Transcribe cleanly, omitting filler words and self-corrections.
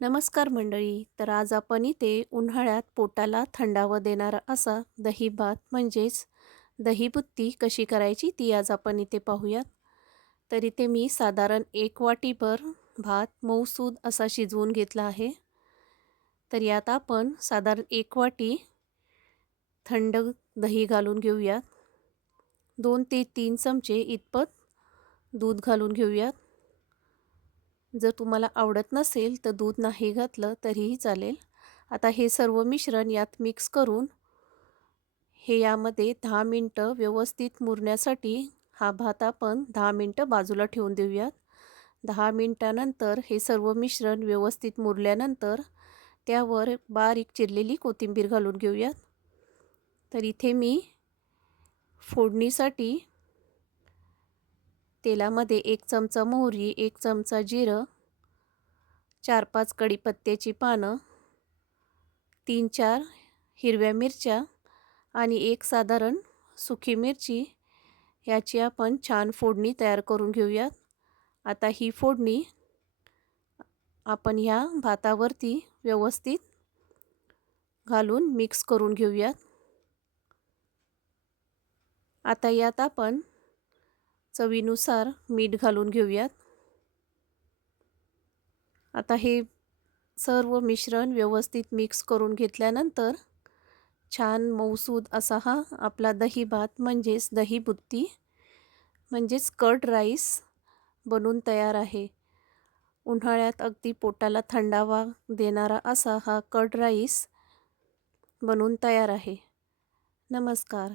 नमस्कार मंडळी. तर आज आपण इथे उन्हाळ्यात पोटाला थंडावा देणारा असा दही भात म्हणजेच दही बुत्ती कशी करायची ती आज आपण इथे पाहूयात. तर इथे मी साधारण 1 वाटीभर भात मऊसूद असा शिजवून घेतला आहे. तर यात आपण साधारण 1 वाटी थंड दही घालून घेऊयात. 2 ते 3 चमचे इतपत दूध घालून घेऊयात. जर तुम्हाला आवडत नसेल तर दूध नाही घातलं तरीही चालेल. आता हे सर्व मिश्रण यात मिक्स करून हे यामध्ये 10 मिनटं व्यवस्थित मुरण्यासाठी हा भात आपण 10 मिनटं बाजूला ठेवून देऊयात. 10 मिनटानंतर हे सर्व मिश्रण व्यवस्थित मुरल्यानंतर त्यावर बारीक चिरलेली कोथिंबीर घालून घेऊयात. तर इथे मी फोडणीसाठी तेलामध्ये 1 चमचा मोहरी, 1 चमचा जिरं, 4-5 कढीपत्त्याची पानं, 3-4 हिरव्या मिरच्या आणि 1 साधारण सुकी मिरची याची आपण छान फोडणी तयार करून घेऊयात. आता ही फोडणी आपण ह्या भातावरती व्यवस्थित घालून मिक्स करून घेऊयात. आता यात आपण चवीनुसार मीठ घालून घेऊयात. आता हे सर्व मिश्रण व्यवस्थित मिक्स करून घेतल्यानंतर छान मऊसूद असा हा आपला दही भात म्हणजेच दही बुत्ती म्हणजेच कर्ड राईस बनून तयार आहे. उन्हाळ्यात अगदी पोटाला थंडावा देणारा असा हा कर्ड राईस बनून तयार आहे. नमस्कार.